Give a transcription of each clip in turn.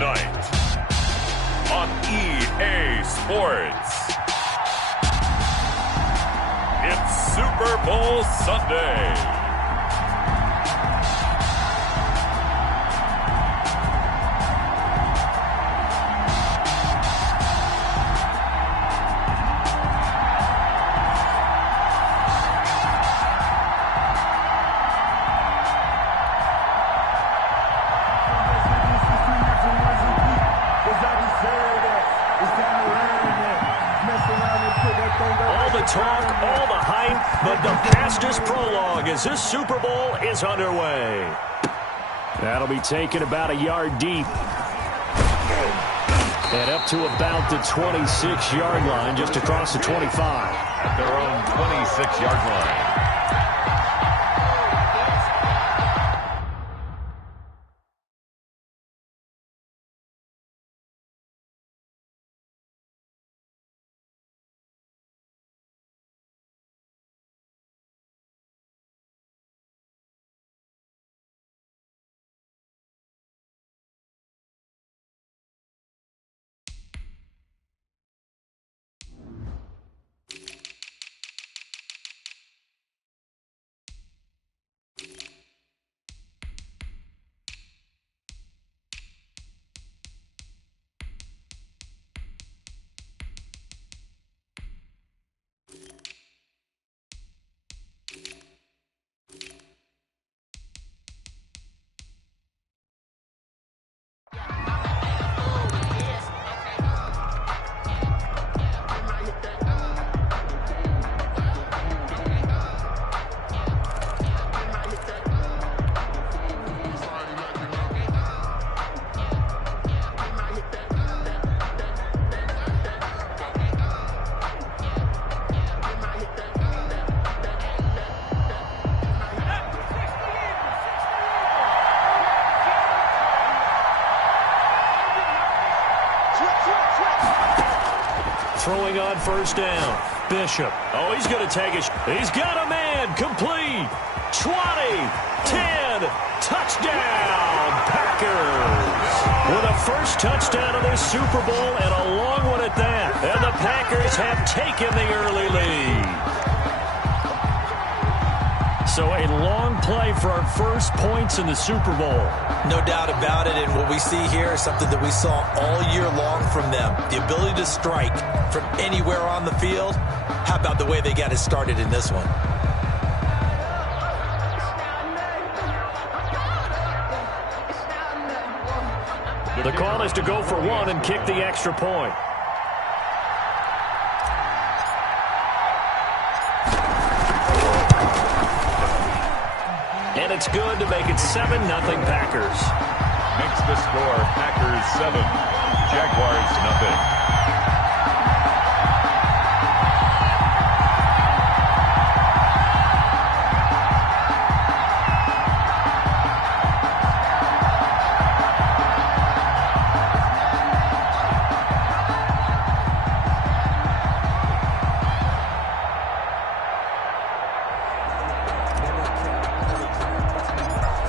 tonight on EA Sports. It's Super Bowl Sunday. Talk, all the hype, but the fastest prologue as this Super Bowl is underway. That'll be taken about a yard deep. And up to about the 26-yard line, just across the 25. At their own 26-yard line. Throwing on first down. Bishop. Oh, he's going to take it. He's got a man. Complete. 20. 10. Touchdown. Packers. With a first touchdown of this Super Bowl and a long one at that. And the Packers have taken the early lead. So a long play for our first points in the Super Bowl. No doubt about it, and what we see here is something that we saw all year long from them. The ability to strike from anywhere on the field. How about the way they got it started in this one? The call is to go for one and kick the extra point. And it's good to make it 7-0 Packers. Makes the score Packers 7, Jaguars 0.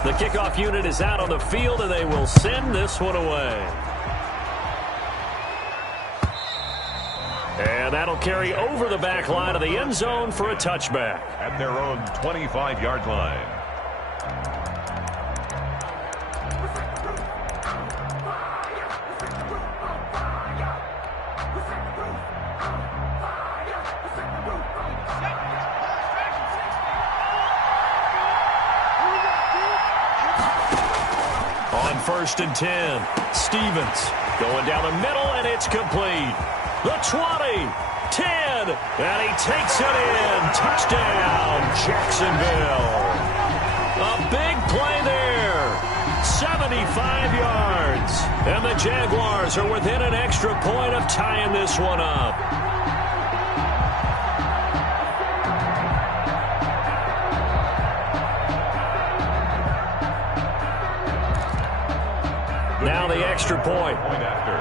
The kickoff unit is out on the field, and they will send this one away. And that'll carry over the back line of the end zone for a touchback. At their own 25-yard line. First and 10. Stevens going down the middle, and it's complete. The 20, 10, and he takes it in. Touchdown, Jacksonville. A big play there. 75 yards. And the Jaguars are within an extra point of tying this one up. Now the extra point. Point after.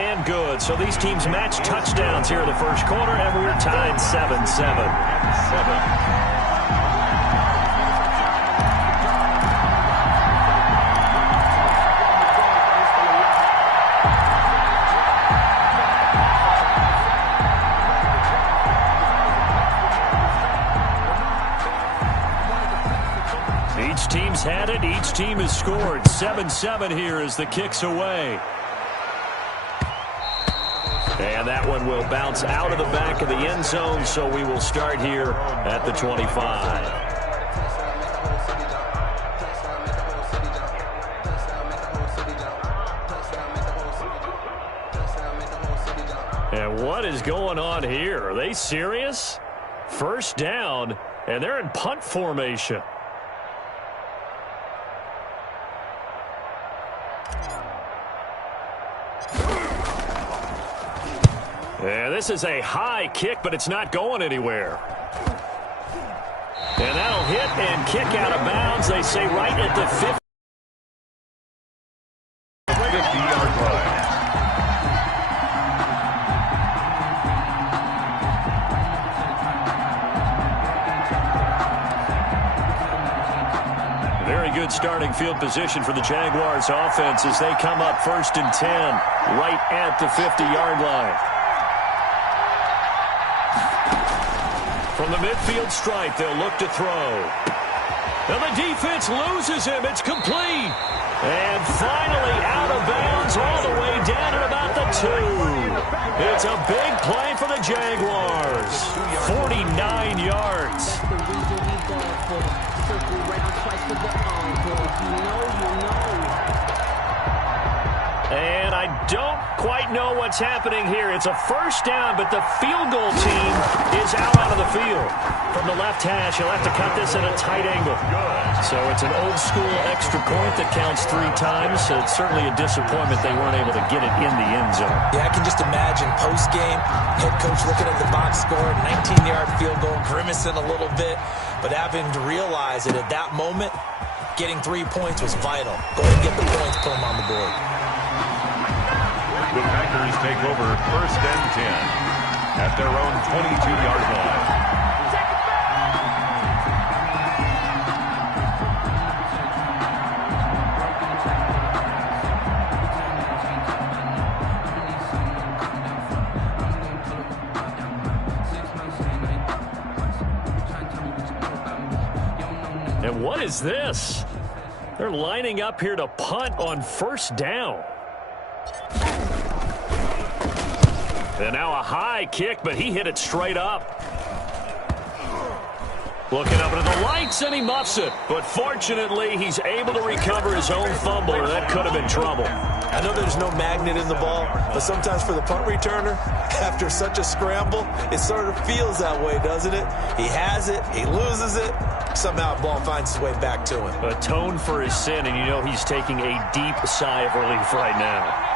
and good. So these teams match touchdowns here in the first quarter, and we're tied 7-7. Each team's had it. Each team has scored. 7-7 here as the kick's away. And that one will bounce out of the back of the end zone, so we will start here at the 25. And what is going on here? Are they serious? First down, and they're in punt formation. And this is a high kick, but it's not going anywhere. And that'll hit and kick out of bounds. They say right at the 50-yard line. Very good starting field position for the Jaguars offense as they come up 1st and 10 right at the 50-yard line. From the midfield stripe, they'll look to throw. And the defense loses him. It's complete. And finally out of bounds all the way down at about the 2. It's a big play for the Jaguars. 49 yards. And I don't quite know what's happening here. It's a first down, but the field goal team is out onto the field. From the left hash, he'll have to cut this at a tight angle. So it's an old-school extra point that counts 3 times. So it's certainly a disappointment they weren't able to get it in the end zone. Yeah, I can just imagine post-game, head coach looking at the box score, 19-yard field goal, grimacing a little bit, but having to realize that at that moment, getting 3 points was vital. Go ahead and get the points, put them on the board. The Packers take over 1st and 10 at their own 22-yard line. And what is this? They're lining up here to punt on 1st down. And now a high kick, but he hit it straight up. Looking up into the lights, and he muffs it. But fortunately, he's able to recover his own fumble, or that could have been trouble. I know there's no magnet in the ball, but sometimes for the punt returner, after such a scramble, it sort of feels that way, doesn't it? He has it, he loses it, somehow the ball finds its way back to him. Atone for his sin, and you know he's taking a deep sigh of relief right now.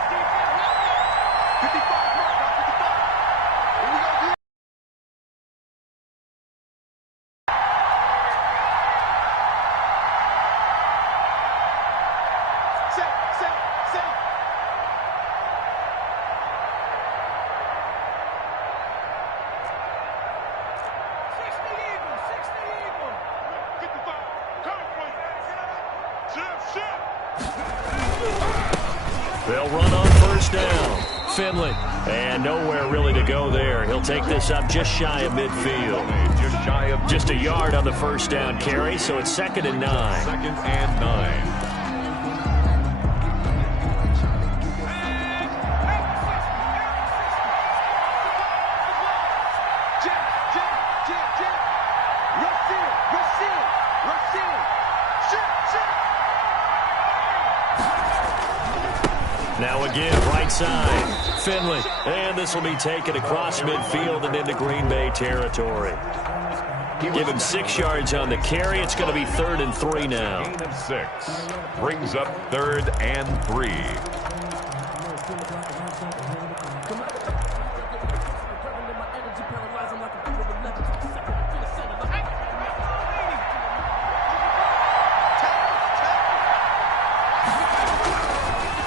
They'll run on 1st down. Finley, and nowhere really to go there. He'll take this up just shy of midfield. Just a yard on the 1st down carry, so it's 2nd and 9. 2nd and 9. Now again, right side, Finley. And this will be taken across midfield and into Green Bay territory. Give him 6 yards on the carry. It's going to be 3rd and 3 now. Gain of 6. Brings up 3rd and 3.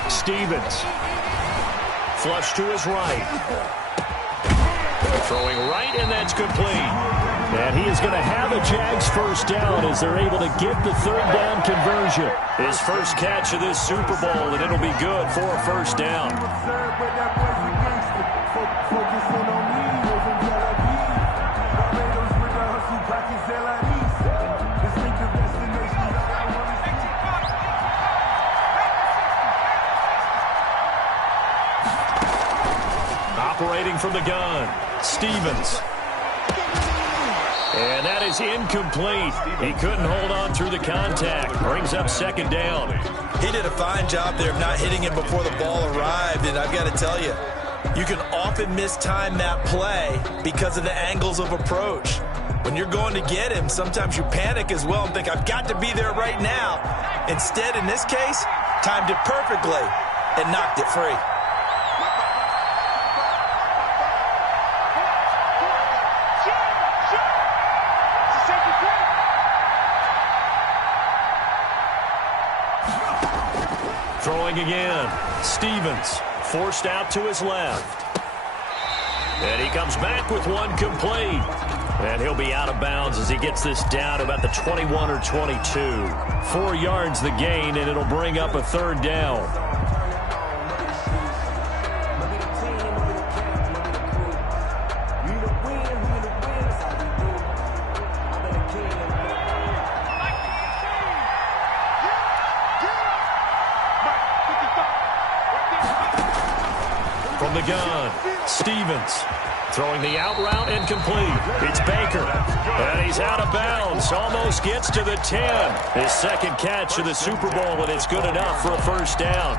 Stevens. Flush to his right. Throwing right, and that's complete. And he is going to have a Jags first down as they're able to get the third down conversion. His first catch of this Super Bowl, and it'll be good for a first down. Operating from the gun, Stevens. And that is incomplete. He couldn't hold on through the contact. Brings up second down. He did a fine job there of not hitting it before the ball arrived, and I've got to tell you, you can often mistime that play because of the angles of approach. When you're going to get him, sometimes you panic as well and think, I've got to be there right now. Instead, in this case, timed it perfectly and knocked it free. Throwing again, Stevens forced out to his left. And he comes back with one complete. And he'll be out of bounds as he gets this down to about the 21 or 22. 4 yards the gain, and it'll bring up a third down. From the gun, Stevens throwing the out route incomplete. It's Baker, and he's out of bounds. Almost gets to the 10. His second catch of the Super Bowl, and it's good enough for a first down.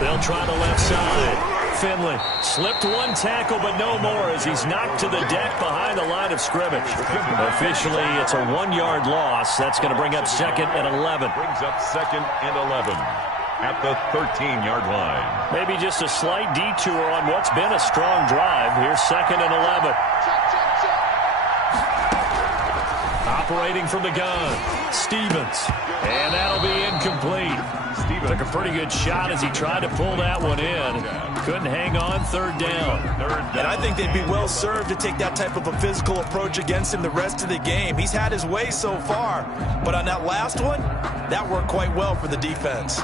They'll try the left side. Finley slipped one tackle, but no more as he's knocked to the deck behind the line of scrimmage. Officially, it's a 1-yard loss. That's going to bring up second and 11. Brings up second and 11 at the 13-yard line. Maybe just a slight detour on what's been a strong drive. Here's second and 11. Operating from the gun, Stevens. And that'll be incomplete. Stevens took a pretty good shot as he tried to pull that one in. Couldn't hang on, third down. And I think they'd be well served to take that type of a physical approach against him the rest of the game. He's had his way so far, but on that last one, that worked quite well for the defense.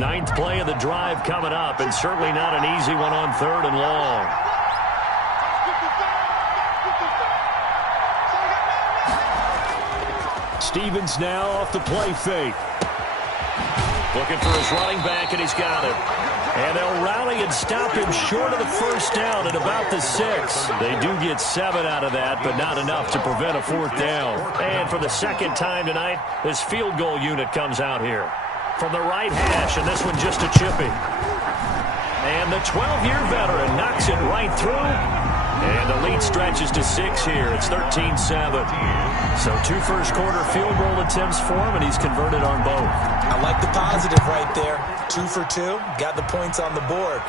Ninth play of the drive coming up, and certainly not an easy one on third and long. Stevens now off the play fake. Looking for his running back, and he's got him. And they'll rally and stop him short of the first down at about the 6. They do get 7 out of that, but not enough to prevent a fourth down. And for the second time tonight, this field goal unit comes out here. From the right hash, and this one just a chippy. And the 12-year veteran knocks it right through. And the lead stretches to 6 here. It's 13-7. So 2 first-quarter field goal attempts for him, and he's converted on both. I like the positive right there. 2 for 2, got the points on the board.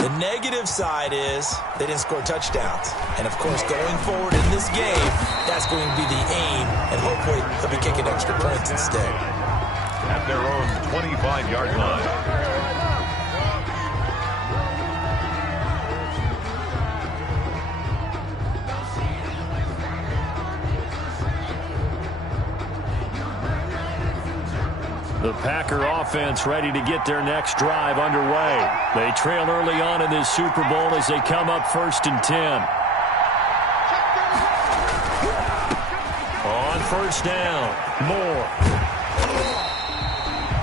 The negative side is they didn't score touchdowns. And, of course, going forward in this game, that's going to be the aim, and hopefully they'll be kicking extra points instead. At their own 25-yard line. The Packer offense ready to get their next drive underway. They trail early on in this Super Bowl as they come up 1st and 10. On first down, Moore.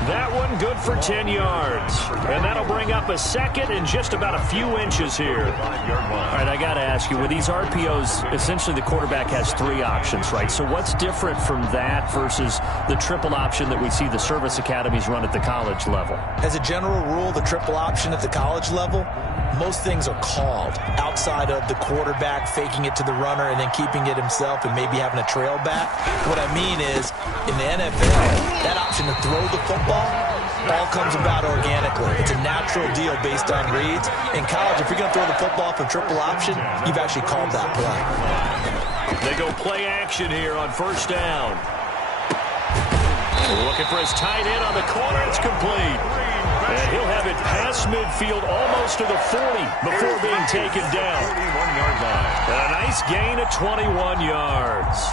That one good for 10 yards. And that'll bring up a second and just about a few inches here. All right, I got to ask you, with these RPOs, essentially the quarterback has 3 options, right? So what's different from that versus the triple option that we see the service academies run at the college level? As a general rule, the triple option at the college level, most things are called outside of the quarterback faking it to the runner and then keeping it himself and maybe having a trail back. What I mean is, in the NFL, that option to throw the football all comes about organically. It's a natural deal based on reads. In college, if you're going to throw the football for triple option, you've actually called that play. They go play action here on first down. Looking for his tight end on the corner. It's complete. And he'll have it past midfield almost to the 40 before being taken down. 31-yard line. And a nice gain of 21 yards.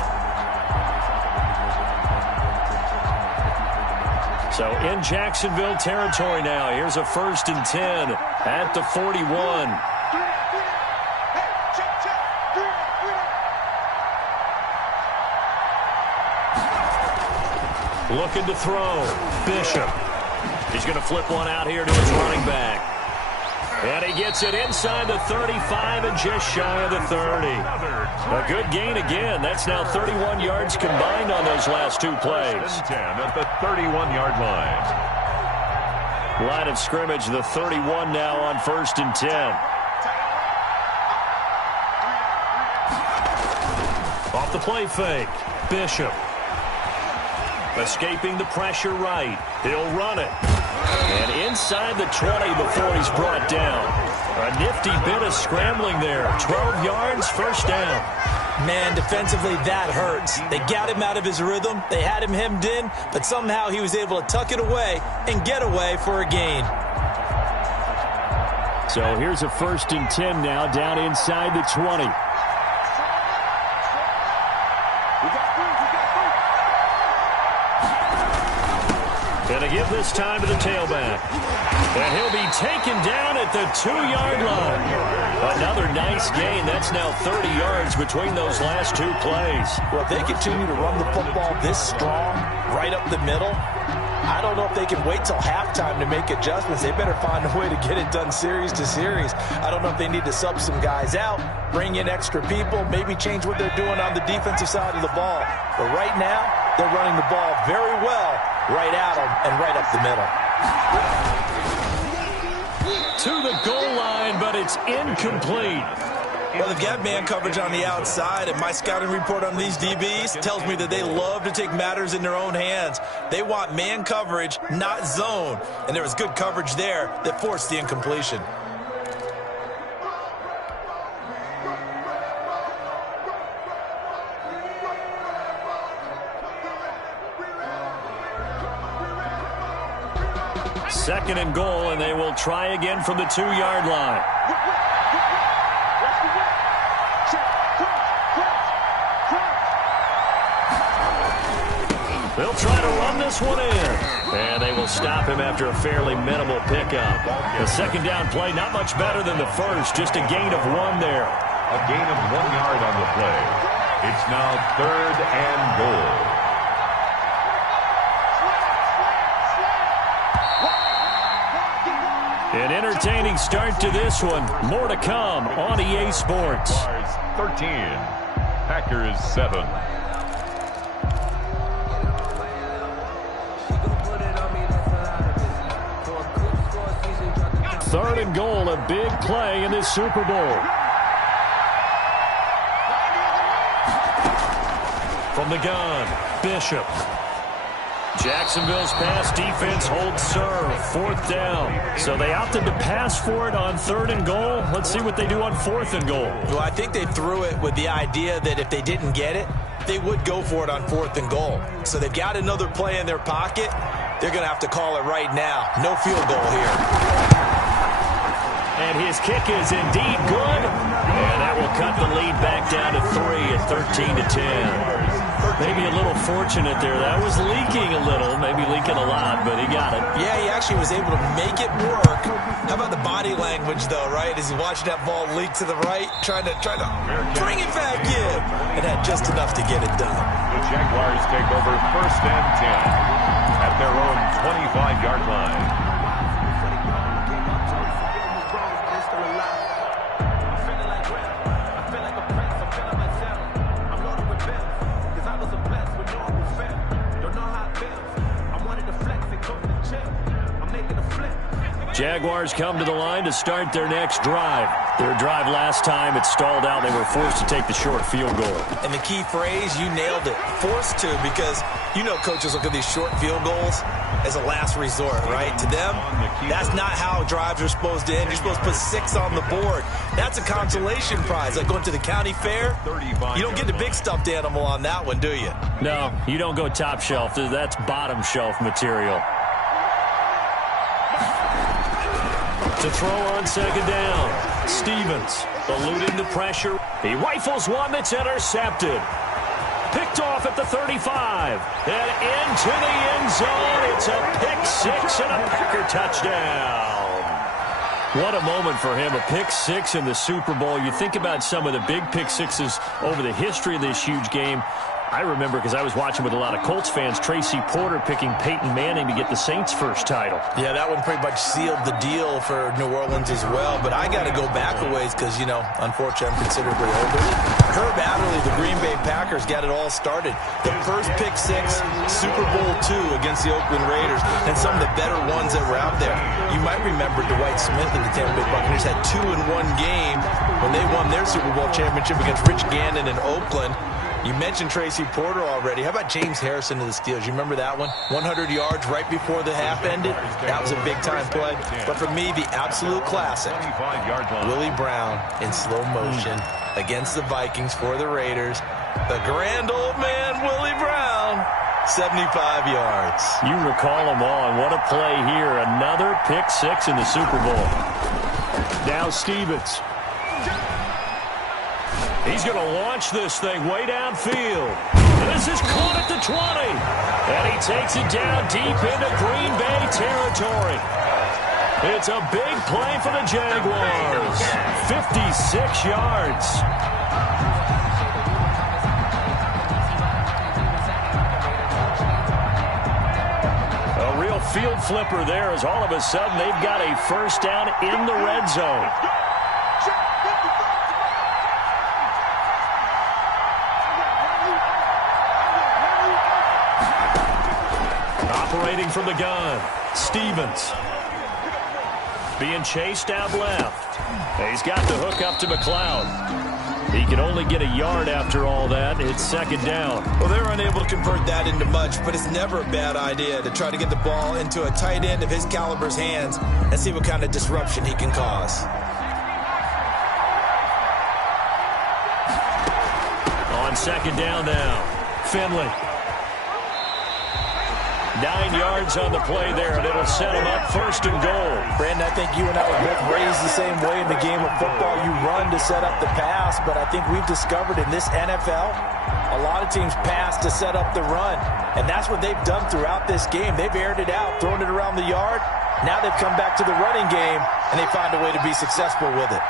So in Jacksonville territory now. Here's a 1st and 10 at the 41. Looking to throw. Bishop. He's going to flip one out here to his running back. And he gets it inside the 35 and just shy of the 30. A good gain again. That's now 31 yards combined on those last 2 plays. 10 at the 31-yard line. Line of scrimmage, the 31 now on 1st and 10. Off the play fake. Bishop. Escaping the pressure right. He'll run it. And inside the 20 before he's brought down. A nifty bit of scrambling there. 12 yards, first down. Man, defensively, that hurts. They got him out of his rhythm. They had him hemmed in, but somehow he was able to tuck it away and get away for a gain. So here's a 1st and 10 now down inside the 20. Going to give this time to the tailback. And he'll be taken down at the 2-yard line. Another nice gain. That's now 30 yards between those last 2 plays. Well, if they continue to run the football this strong, right up the middle, I don't know if they can wait till halftime to make adjustments. They better find a way to get it done series to series. I don't know if they need to sub some guys out, bring in extra people, maybe change what they're doing on the defensive side of the ball. But right now, they're running the ball very well right at them and right up the middle. To the goal line, but it's incomplete. Well, they've got man coverage on the outside, and my scouting report on these DBs tells me that they love to take matters in their own hands. They want man coverage, not zone. And there was good coverage there that forced the incompletion. Second and goal, and they will try again from the 2-yard line. They'll try to run this one in. And they will stop him after a fairly minimal pickup. The second down play, not much better than the first, just a gain of 1 there. A gain of 1 yard on the play. It's now 3rd and goal. An entertaining start to this one. More to come on EA Sports. 13, Packers 7. Third and goal, a big play in this Super Bowl. From the gun, Bishop. Jacksonville's pass defense holds serve. 4th down. So they opted to pass for it on 3rd and goal. Let's see what they do on 4th and goal. Well, I think they threw it with the idea that if they didn't get it, they would go for it on 4th and goal. So they've got another play in their pocket. They're going to have to call it right now. No field goal here. And his kick is indeed good. And that will cut the lead back down to 3 at 13-10. Maybe a little fortunate there. That was leaking a little, maybe leaking a lot, but he got it. Yeah, he actually was able to make it work. How about the body language, though, right? As he watched that ball leak to the right, trying to bring it back in, and had just enough to get it done. The Jaguars take over 1st and 10 at their own 25-yard line. Jaguars come to the line to start their next drive. Their drive last time, it stalled out. They were forced to take the short field goal. And the key phrase, you nailed it. Forced to, because you know coaches look at these short field goals as a last resort, right? To them, that's not how drives are supposed to end. You're supposed to put 6 on the board. That's a consolation prize. Like going to the county fair, you don't get the big stuffed animal on that one, do you? No, you don't go top shelf. That's bottom shelf material. To throw on second down, Stevens eluding the pressure. He rifles one that's intercepted. Picked off at the 35. And into the end zone. It's a pick-6 and a Packer touchdown. What a moment for him, a pick-6 in the Super Bowl. You think about some of the big pick-6s over the history of this huge game. I remember, because I was watching with a lot of Colts fans, Tracy Porter picking Peyton Manning to get the Saints' first title. Yeah, that one pretty much sealed the deal for New Orleans as well. But I got to go back a ways because, you know, unfortunately I'm considerably older. Herb Adderley, the Green Bay Packers, got it all started. The first pick-6, Super Bowl II against the Oakland Raiders, and some of the better ones that were out there. You might remember Dwight Smith and the Tampa Bay Buccaneers had 2 in one game when they won their Super Bowl championship against Rich Gannon in Oakland. You mentioned Tracy Porter already. How about James Harrison to the Steelers? You remember that one? 100 yards right before the half ended. That was a big-time play. But for me, the absolute classic, Willie Brown in slow motion against the Vikings for the Raiders. The grand old man, Willie Brown, 75 yards. You recall them all, and what a play here. Another pick-6 in the Super Bowl. Now Stevens. He's going to launch this thing way downfield. And this is caught at the 20. And he takes it down deep into Green Bay territory. It's a big play for the Jaguars. 56 yards. A real field flipper there, as all of a sudden they've got a first down in the red zone. Operating from the gun, Stevens. Being chased out left. He's got the hook up to McLeod. He can only get a yard after all that. It's second down. Well, they're unable to convert that into much, but it's never a bad idea to try to get the ball into a tight end of his caliber's hands and see what kind of disruption he can cause. On second down now, Finley. 9 yards on the play there, and it'll set him up first and goal. Brandon, I think you and I were both raised the same way in the game of football. You run to set up the pass, but I think we've discovered in this NFL, a lot of teams pass to set up the run, and that's what they've done throughout this game. They've aired it out, thrown it around the yard. Now they've come back to the running game, and they find a way to be successful with it.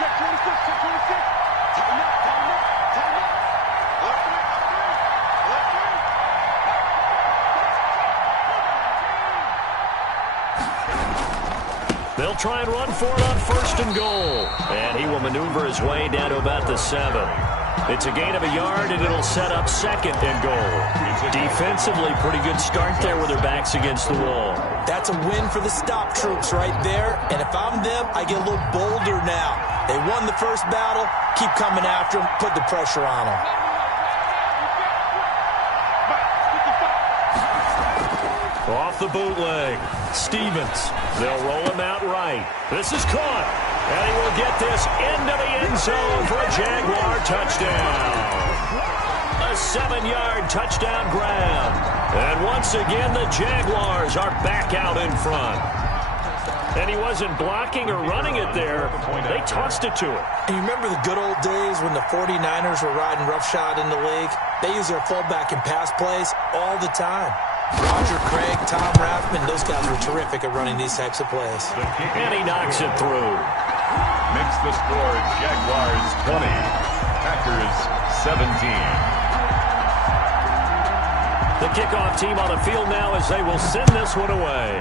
Check 26, check 26. Tighten up, tighten up, tighten up. They'll try and run for it on first and goal. And he will maneuver his way down to about the 7. It's a gain of a yard, and it'll set up second and goal. Defensively, pretty good start there with their backs against the wall. That's a win for the stop troops right there. And if I'm them, I get a little bolder now. They won the first battle. Keep coming after them. Put the pressure on them. Off the bootleg, Stevens. They'll roll him out right. This is caught. And he will get this into the end zone for a Jaguar touchdown. A 7-yard touchdown grab. And once again, the Jaguars are back out in front. And he wasn't blocking or running it there. They tossed it to him. And you remember the good old days when the 49ers were riding roughshod in the league? They use their fullback in pass plays all the time. Roger Craig, Tom Rathman, those guys were terrific at running these types of plays. And he knocks it through. Makes the score Jaguars 20, Packers 17. The The kickoff team on the field now as they will send this one away.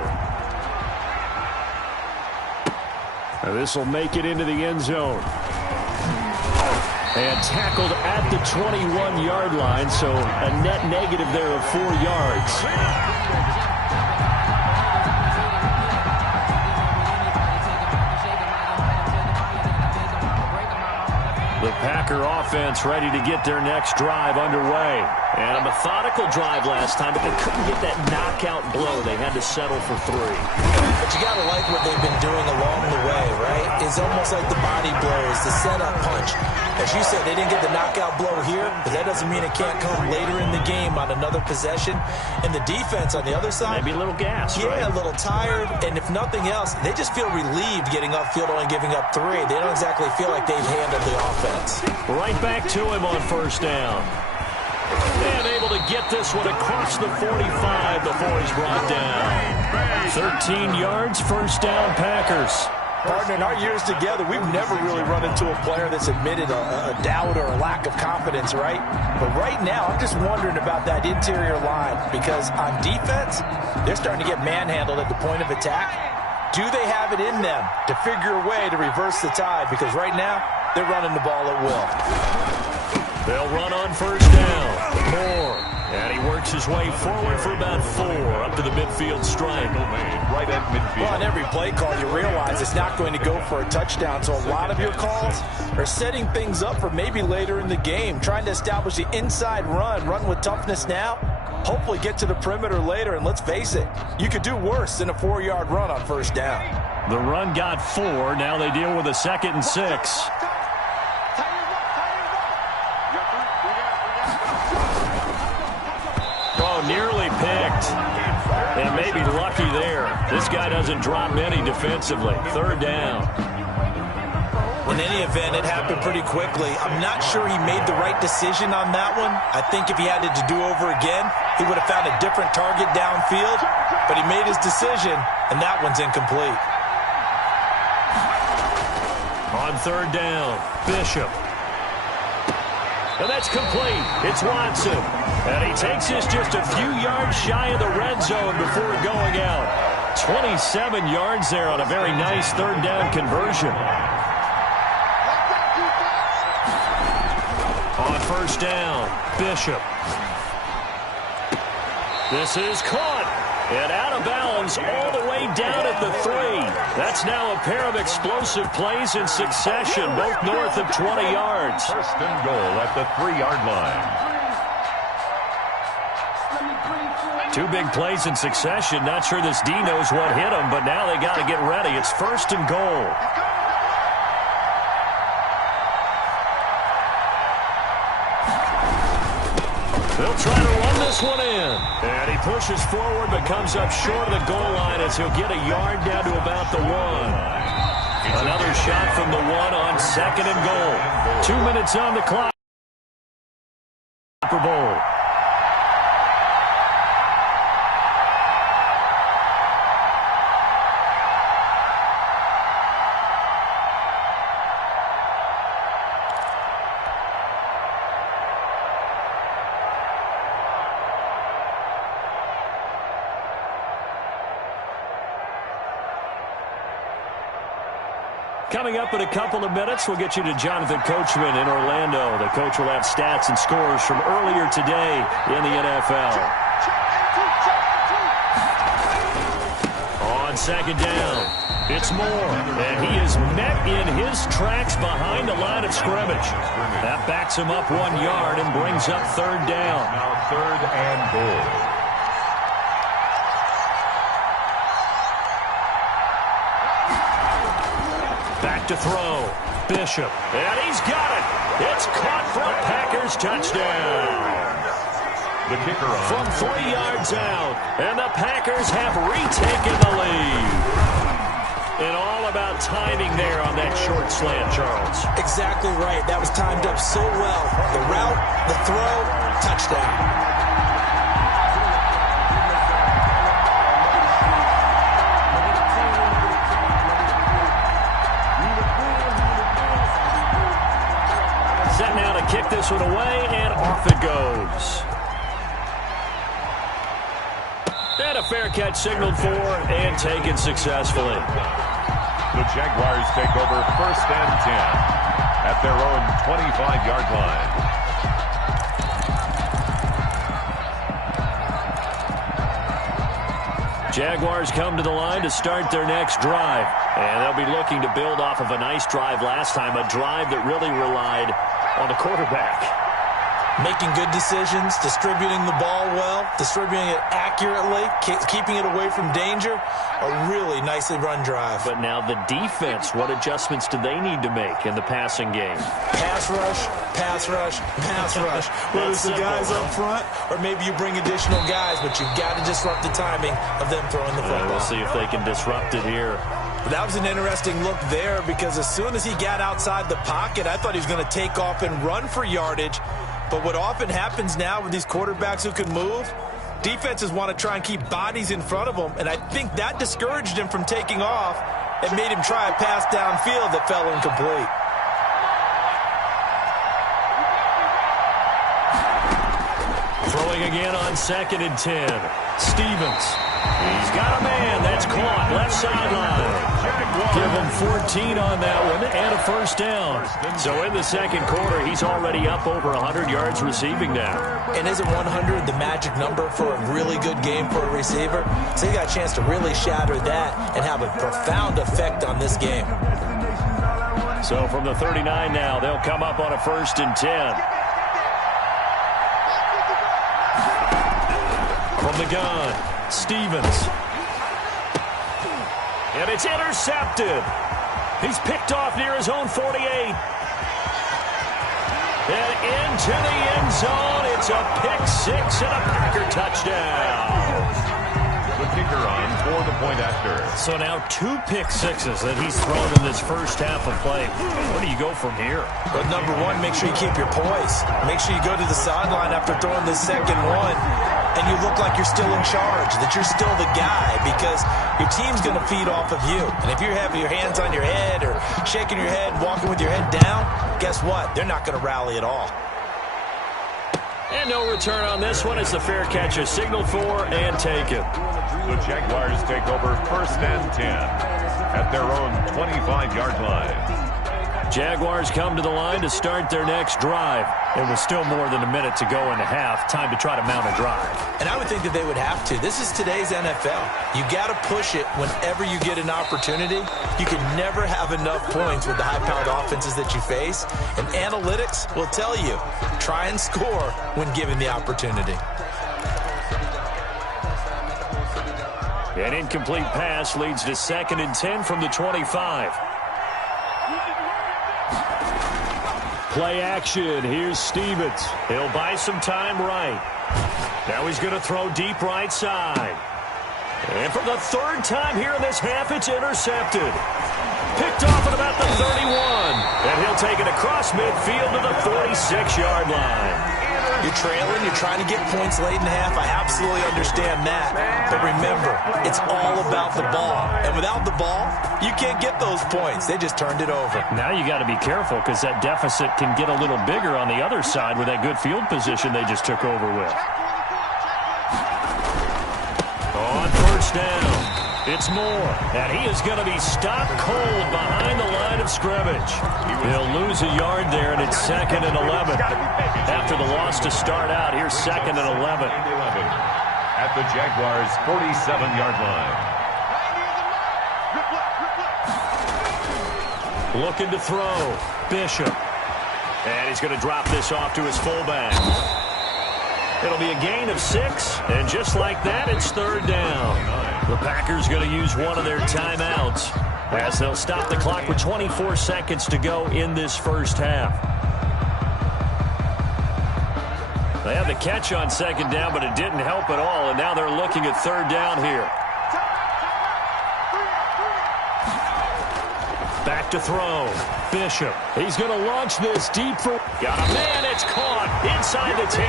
This will make it into the end zone. And tackled at the 21-yard line, so a net negative there of 4 yards. The Packer offense ready to get their next drive underway. And a methodical drive last time, but they couldn't get that knockout blow. They had to settle for 3. But you got to like what they've been doing along the way, right? It's almost like the body blows, the setup punch. As you said, they didn't get the knockout blow here, but that doesn't mean it can't come later in the game on another possession. And the defense on the other side, maybe a little gassed, yeah, right? a little tired. And if nothing else, they just feel relieved getting upfield only giving up 3. They don't exactly feel like they've handled the offense. Right back to him on first down. And able to get this one across the 45 before he's brought down. 13 yards, first down, Packers. Partner, in our years together, we've never really run into a player that's admitted a doubt or a lack of confidence, right? But right now, I'm just wondering about that interior line because on defense, they're starting to get manhandled at the point of attack. Do they have it in them to figure a way to reverse the tide? Because right now, they're running the ball at will. They'll run on first down. Moore. And he works his way forward for about 4 up to the midfield stripe. Right at midfield. Well, on every play call, you realize it's not going to go for a touchdown. So a lot of your calls are setting things up for maybe later in the game, trying to establish the inside run with toughness now, hopefully get to the perimeter later. And let's face it, you could do worse than a 4-yard run on first down. The run got 4. Now they deal with a 2nd and 6. Nearly picked. And maybe lucky there. This guy doesn't drop many defensively. 3rd down. In any event, it happened pretty quickly. I'm not sure he made the right decision on that one. I think if he had it to do over again, he would have found a different target downfield. But he made his decision, and that one's incomplete. On 3rd down, Bishop. And that's complete. It's Watson. And he takes us just a few yards shy of the red zone before going out. 27 yards there on a very nice 3rd down conversion. On first down, Bishop. This is caught. And out of bounds all the way down at the 3. That's now a pair of explosive plays in succession, both north of 20 yards. 1st and goal at the 3-yard line. 2 big plays in succession. Not sure this D knows what hit him, but now they got to get ready. It's 1st and goal. They'll try to run this one in. And he pushes forward but comes up short of the goal line as he'll get a yard down to about the 1. Another shot from the 1 on 2nd and goal. 2 minutes on the clock. Super Bowl. Coming up in a couple of minutes, we'll get you to Jonathan Coachman in Orlando. The coach will have stats and scores from earlier today in the NFL. On 2nd down, it's Moore. And he is met in his tracks behind the line of scrimmage. That backs him up 1 yard and brings up 3rd down. Now 3rd and goal. Back to throw. Bishop. And he's got it. It's caught for a Packers touchdown. The kicker on. From 3 yards out. And the Packers have retaken the lead. And all about timing there on that short slant, Charles. Exactly right. That was timed up so well. The route, the throw, touchdown. Set now to kick this one away, and off it goes. And a fair catch signaled for and taken successfully. The Jaguars take over 1st and 10 at their own 25-yard line. Jaguars come to the line to start their next drive. And they'll be looking to build off of a nice drive last time, a drive that really relied on the quarterback. Making good decisions, distributing the ball well, distributing it accurately, keeping it away from danger. A really nicely run drive. But now the defense, what adjustments do they need to make in the passing game? Pass rush, pass rush, pass rush. Whether it's the guys up front or maybe you bring additional guys, but you've got to disrupt the timing of them throwing the football. We'll see if they can disrupt it here. That was an interesting look there because as soon as he got outside the pocket, I thought he was going to take off and run for yardage. But what often happens now with these quarterbacks who can move, defenses want to try and keep bodies in front of them, and I think that discouraged him from taking off and made him try a pass downfield that fell incomplete. Throwing again on 2nd and 10. Stevens. He's got a man. That's caught. Left sideline. Give him 14 on that one and a first down. So in the second quarter, he's already up over 100 yards receiving now. And isn't 100 the magic number for a really good game for a receiver? So he got a chance to really shatter that and have a profound effect on this game. So from the 39 now, they'll come up on a 1st and 10. From the gun, Stevens. And it's intercepted. He's picked off near his own 48. And into the end zone. It's a pick-6 and a Packer touchdown. The kicker on for the point after. So now 2 pick-6s that he's thrown in this first half of play. Where do you go from here? But number one, make sure you keep your poise. Make sure you go to the sideline after throwing the second one, and you look like you're still in charge, that you're still the guy, because your team's going to feed off of you. And if you're having your hands on your head or shaking your head, walking with your head down, guess what? They're not going to rally at all. And no return on this one as the fair catch is signaled for and taken. The Jaguars take over 1st and 10 at their own 25-yard line. Jaguars come to the line to start their next drive. It was still more than a minute to go in the half. Time to try to mount a drive. And I would think that they would have to. This is today's NFL. You got to push it whenever you get an opportunity. You can never have enough points with the high-powered offenses that you face. And analytics will tell you, try and score when given the opportunity. An incomplete pass leads to 2nd and 10 from the 25. Play action. Here's Stevens. He'll buy some time right. Now he's going to throw deep right side. And for the 3rd time here in this half, it's intercepted. Picked off at about the 31. And he'll take it across midfield to the 46-yard line. You're trailing, you're trying to get points late in the half. I absolutely understand that. But remember, it's all about the ball. And without the ball, you can't get those points. They just turned it over. Now you got to be careful because that deficit can get a little bigger on the other side with that good field position they just took over with. On 1st down, it's Moore. And he is going to be stopped cold behind the line of scrimmage. He'll lose a yard there, and it's 2nd and 11. After the loss to start out, here's 2nd and 11. At the Jaguars' 47-yard line. Looking to throw. Bishop. And he's going to drop this off to his fullback. It'll be a gain of 6, and just like that, it's 3rd down. The Packers going to use one of their timeouts as they'll stop the clock with 24 seconds to go in this first half. They had the catch on 2nd down, but it didn't help at all, and now they're looking at 3rd down here. Back to throw. Bishop. He's going to launch this deep for... Got a man. It's caught inside the 10.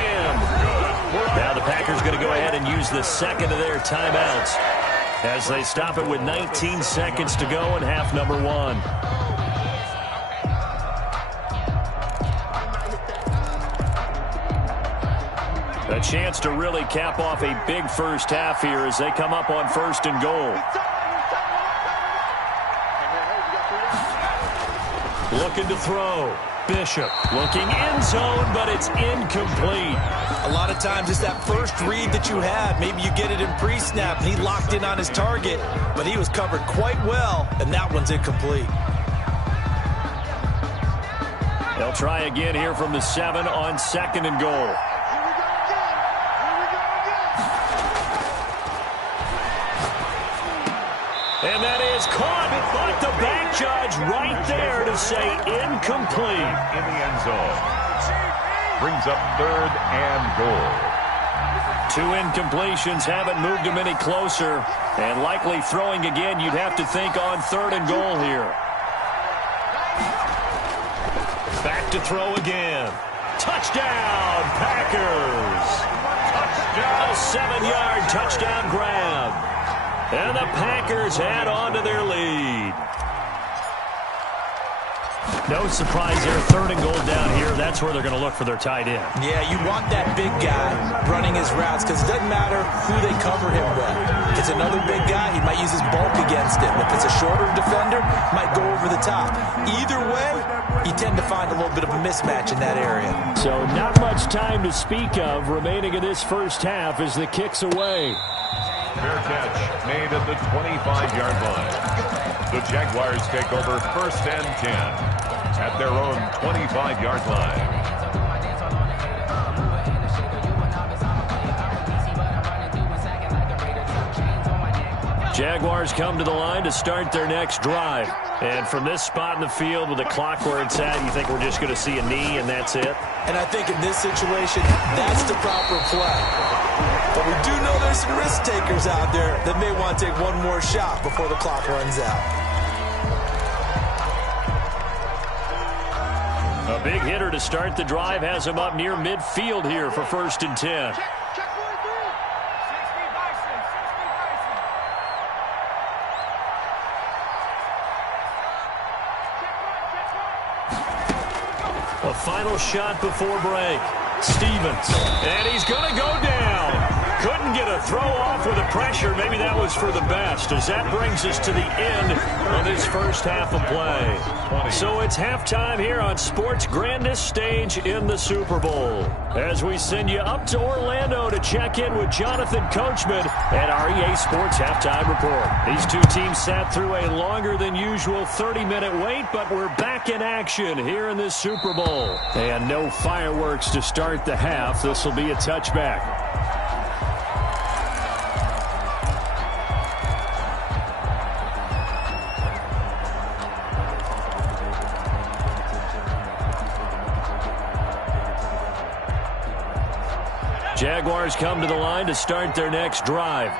Now the Packers going to go ahead and use the 2nd of their timeouts as they stop it with 19 seconds to go in half number 1. A chance to really cap off a big first half here as they come up on 1st and goal. Looking to throw. Bishop looking end zone, but it's incomplete. A lot of times it's that first read that you have. Maybe you get it in pre-snap, and he locked in on his target, but he was covered quite well, and that one's incomplete. They'll try again here from the 7 on 2nd and goal. And that is caught, but the back judge right there to say incomplete. In the end zone. Brings up 3rd and goal. 2 incompletions haven't moved him any closer. And likely throwing again, you'd have to think on 3rd and goal here. Back to throw again. Touchdown, Packers. Touchdown. A 7-yard touchdown grab. And the Packers add on to their lead. No surprise there. 3rd and goal down here. That's where they're going to look for their tight end. Yeah, you want that big guy running his routes because it doesn't matter who they cover him with. If it's another big guy, he might use his bulk against him. If it's a shorter defender, might go over the top. Either way, you tend to find a little bit of a mismatch in that area. So not much time to speak of remaining in this first half as the kick's away. Fair catch made at the 25-yard line. The Jaguars take over 1st and 10 at their own 25-yard line. Jaguars come to the line to start their next drive. And from this spot in the field with the clock where it's at, you think we're just going to see a knee and that's it? And I think in this situation, that's the proper play. But we do know there's some risk takers out there that may want to take one more shot before the clock runs out. A big hitter to start the drive has him up near midfield here for 1st and 10. A final shot before break. Stevens. And he's going to go down. Couldn't get a throw off with the pressure. Maybe that was for the best, as that brings us to the end of this first half of play. So it's halftime here on sports' grandest stage in the Super Bowl. As we send you up to Orlando to check in with Jonathan Coachman at our EA Sports Halftime Report. These two teams sat through a longer than usual 30-minute wait, but we're back in action here in this Super Bowl. And no fireworks to start the half. This will be a touchback. Jaguars come to the line to start their next drive.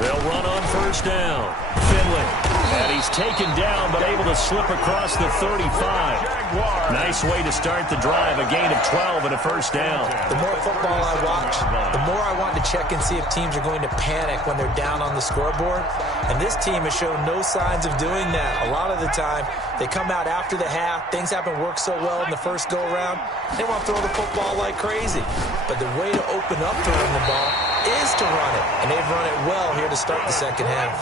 They'll run on 1st down. Finley. And he's taken down, but able to slip across the 35. Nice way to start the drive. A gain of 12 and a 1st down. The more football I watch, the more I want to check and see if teams are going to panic when they're down on the scoreboard. And this team has shown no signs of doing that. A lot of the time, they come out after the half. Things haven't worked so well in the first go-around. They want to throw the football like crazy. But the way to open up throwing the ball is to run it. And they've run it well here to start the second half.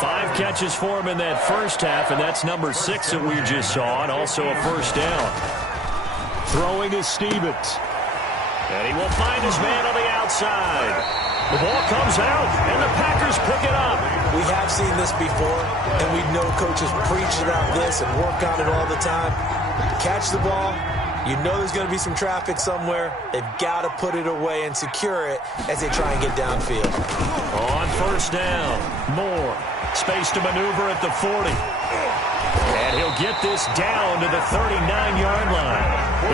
5 catches for him in that first half, and that's number 6 that we just saw, and also a 1st down. Throwing is Stevens. And he will find his man on the outside. The ball comes out, and the Packers pick it up. We have seen this before, and we know coaches preach about this and work on it all the time. Catch the ball. You know there's going to be some traffic somewhere. They've got to put it away and secure it as they try and get downfield. On 1st down, Moore. Space to maneuver at the 40. And he'll get this down to the 39-yard line.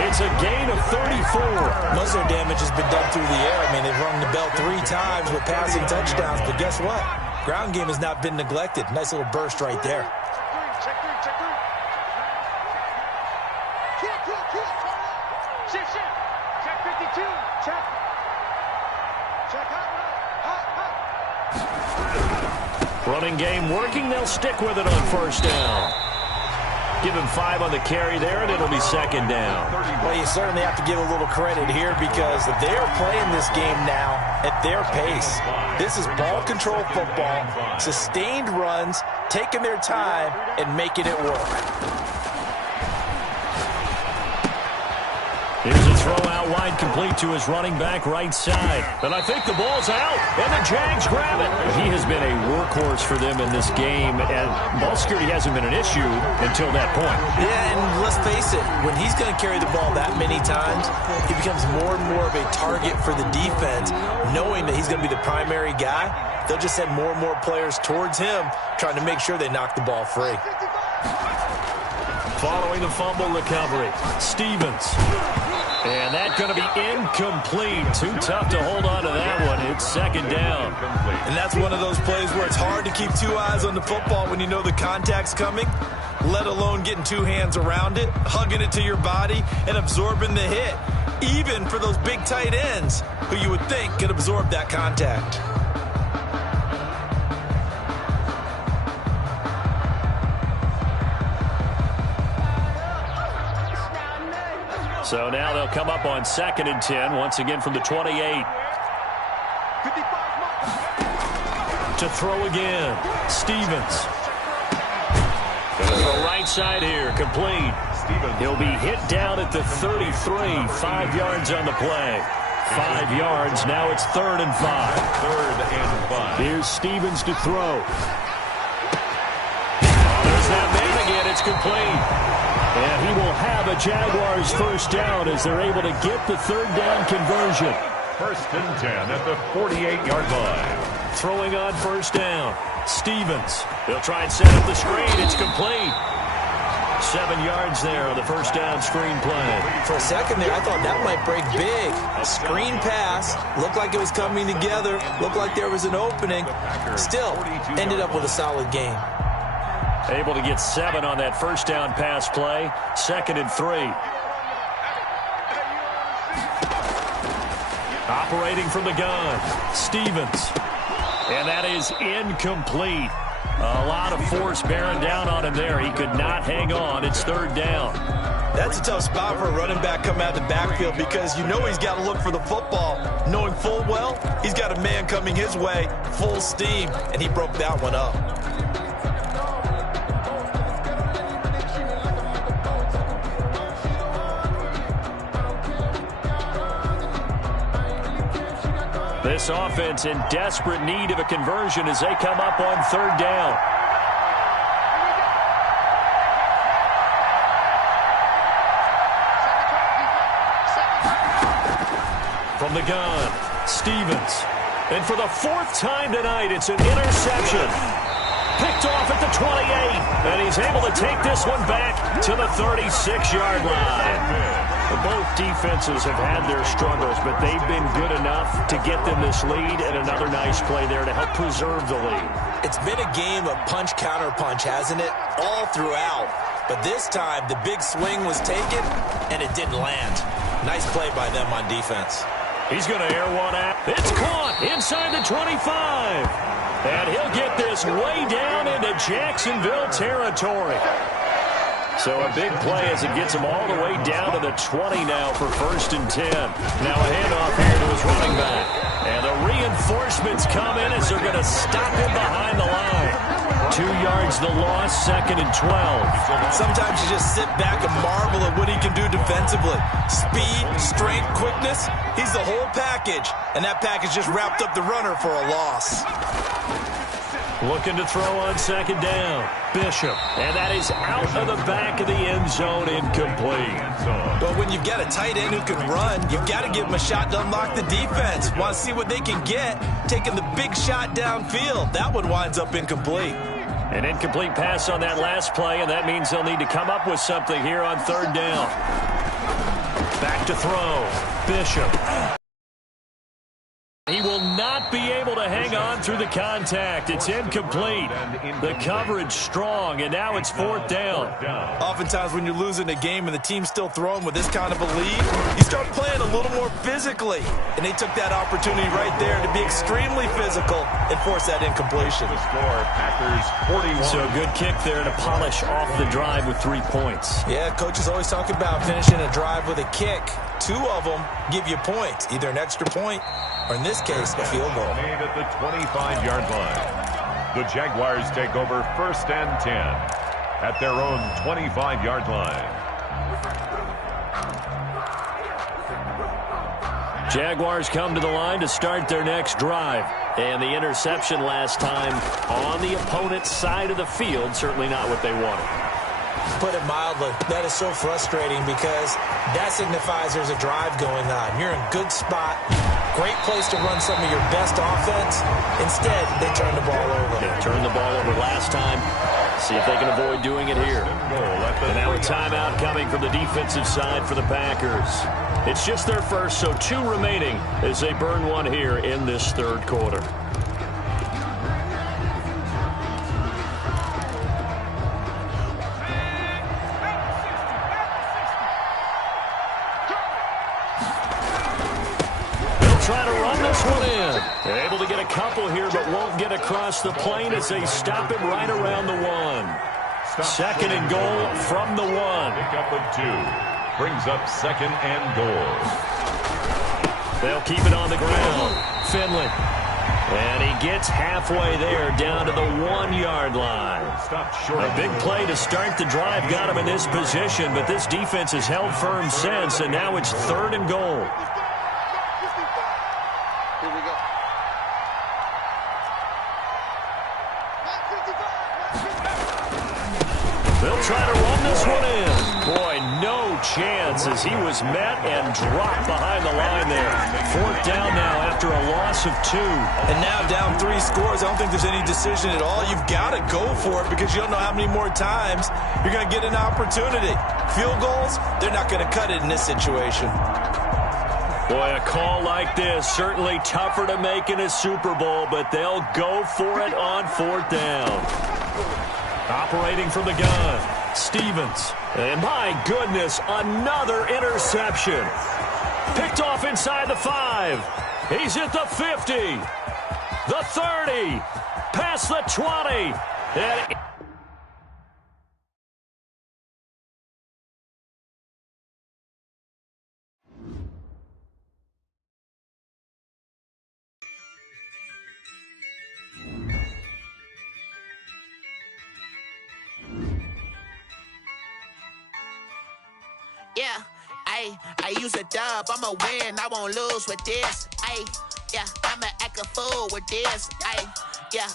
It's a gain of 34. Most of their damage has been done through the air. I mean, they've rung the bell 3 times with passing touchdowns. But guess what? Ground game has not been neglected. Nice little burst right there. Check 3. Shift. Check 52. Check. Check hot. Running game working. They'll stick with it on 1st down. Give him 5 on the carry there, and it'll be second down. Well, you certainly have to give a little credit here because they're playing this game now at their pace. This is ball control football, sustained runs, taking their time, and making it work. Here's a throw out wide, complete to his running back right side. And I think the ball's out, and the Jags grab it. He has been a workhorse for them in this game, and ball security hasn't been an issue until that point. Yeah, and let's face it, when he's going to carry the ball that many times, he becomes more and more of a target for the defense, knowing that he's going to be the primary guy. They'll just send more and more players towards him, trying to make sure they knock the ball free. Following the fumble recovery, Stevens. And that's going to be incomplete. Too tough to hold on to that one. It's second down. And that's one of those plays where it's hard to keep 2 eyes on the football when you know the contact's coming, let alone getting 2 hands around it, hugging it to your body, and absorbing the hit, even for those big tight ends who you would think could absorb that contact. So now they'll come up on 2nd and 10, once again from the 28. To throw again, Stevens. Going to the right side here, complete. He'll be hit down at the 33, 5 yards on the play. 5 yards, now it's 3rd and 5. 3rd and 5. Here's Stevens to throw. There's that man again, it's complete. And he will have a Jaguars first down as they're able to get the 3rd down conversion. 1st and 10 at the 48-yard line. Throwing on 1st down, Stevens. They'll try and set up the screen. It's complete. 7 yards there on the 1st down screen play. For a second there, I thought that might break big. A screen pass. Looked like it was coming together. Looked like there was an opening. Still, ended up with a solid game. Able to get 7 on that 1st down pass play. 2nd and 3. Operating from the gun, Stevens. And that is incomplete. A lot of force bearing down on him there. He could not hang on. It's 3rd down. That's a tough spot for a running back coming out of the backfield because you know he's got to look for the football, knowing full well he's got a man coming his way, full steam, and he broke that one up. This offense in desperate need of a conversion as they come up on 3rd down. From the gun, Stevens. And for the 4th time tonight, it's an interception. Picked off at the 28. And he's able to take this one back to the 36-yard line. Both defenses have had their struggles, but they've been good enough to get them this lead, and another nice play there to help preserve the lead. It's been a game of punch-counter-punch, hasn't it? All throughout. But this time, the big swing was taken, and it didn't land. Nice play by them on defense. He's going to air one out. It's caught inside the 25. And he'll get this way down into Jacksonville territory. So a big play as it gets him all the way down to the 20 now for 1st and 10. Now a handoff here to his running back. And the reinforcements come in as they're going to stop him behind the line. 2 yards the loss, 2nd and 12. Sometimes you just sit back and marvel at what he can do defensively. Speed, strength, quickness, he's the whole package. And that package just wrapped up the runner for a loss. Looking to throw on 2nd down. Bishop. And that is out of the back of the end zone, incomplete. Well, when you've got a tight end who can run, you've got to give him a shot to unlock the defense. Want to see what they can get, taking the big shot downfield. That one winds up incomplete. An incomplete pass on that last play, and that means they'll need to come up with something here on 3rd down. Back to throw. Bishop. He will not be able to hang on through the contact. It's incomplete. The coverage strong, and now it's fourth down. Oftentimes when you're losing a game and the team's still throwing with this kind of a lead, you start playing a little more physically. And they took that opportunity right there to be extremely physical and force that incompletion. The score, Packers 41. So a good kick there to polish off the drive with 3 points. Yeah, coach is always talking about finishing a drive with a kick. 2 of them give you points, either an extra point or, in this case, a field goal. Made at the 25-yard line. The Jaguars take over first and 10 at their own 25-yard line. Jaguars come to the line to start their next drive. And the interception last time on the opponent's side of the field, certainly not what they wanted. Put it mildly, that is so frustrating because that signifies there's a drive going on. You're in a good spot, great place to run some of your best offense. Instead, they turn the ball over. They turned the ball over last time. See if they can avoid doing it here. And now a timeout coming from the defensive side for the Packers. It's just their first, so 2 remaining as they burn one here in this third quarter. Trying to run this one in. They're able to get a couple here, but won't get across the plane as they stop it right around the 1. Second and goal from the 1. Pick up of 2. Brings up second and goal. They'll keep it on the ground. Finley. And he gets halfway there down to the 1-yard line. A big play to start the drive got him in this position, but this defense has held firm since, and now it's third and goal. They'll try to run this one in. Boy, no chance as he was met and dropped behind the line there. Fourth down now after a loss of 2. And now down 3 scores. I don't think there's any decision at all. You've got to go for it because you don't know how many more times you're going to get an opportunity. Field goals, they're not going to cut it in this situation. Boy, a call like this, certainly tougher to make in a Super Bowl, but they'll go for it on fourth down. Operating from the gun, Stevens. And my goodness, another interception. Picked off inside the 5. He's at the 50, the 30, past the 20. And yeah, I use a dub, I'ma win, I won't lose with this, yeah, I'ma act a fool with this, yeah,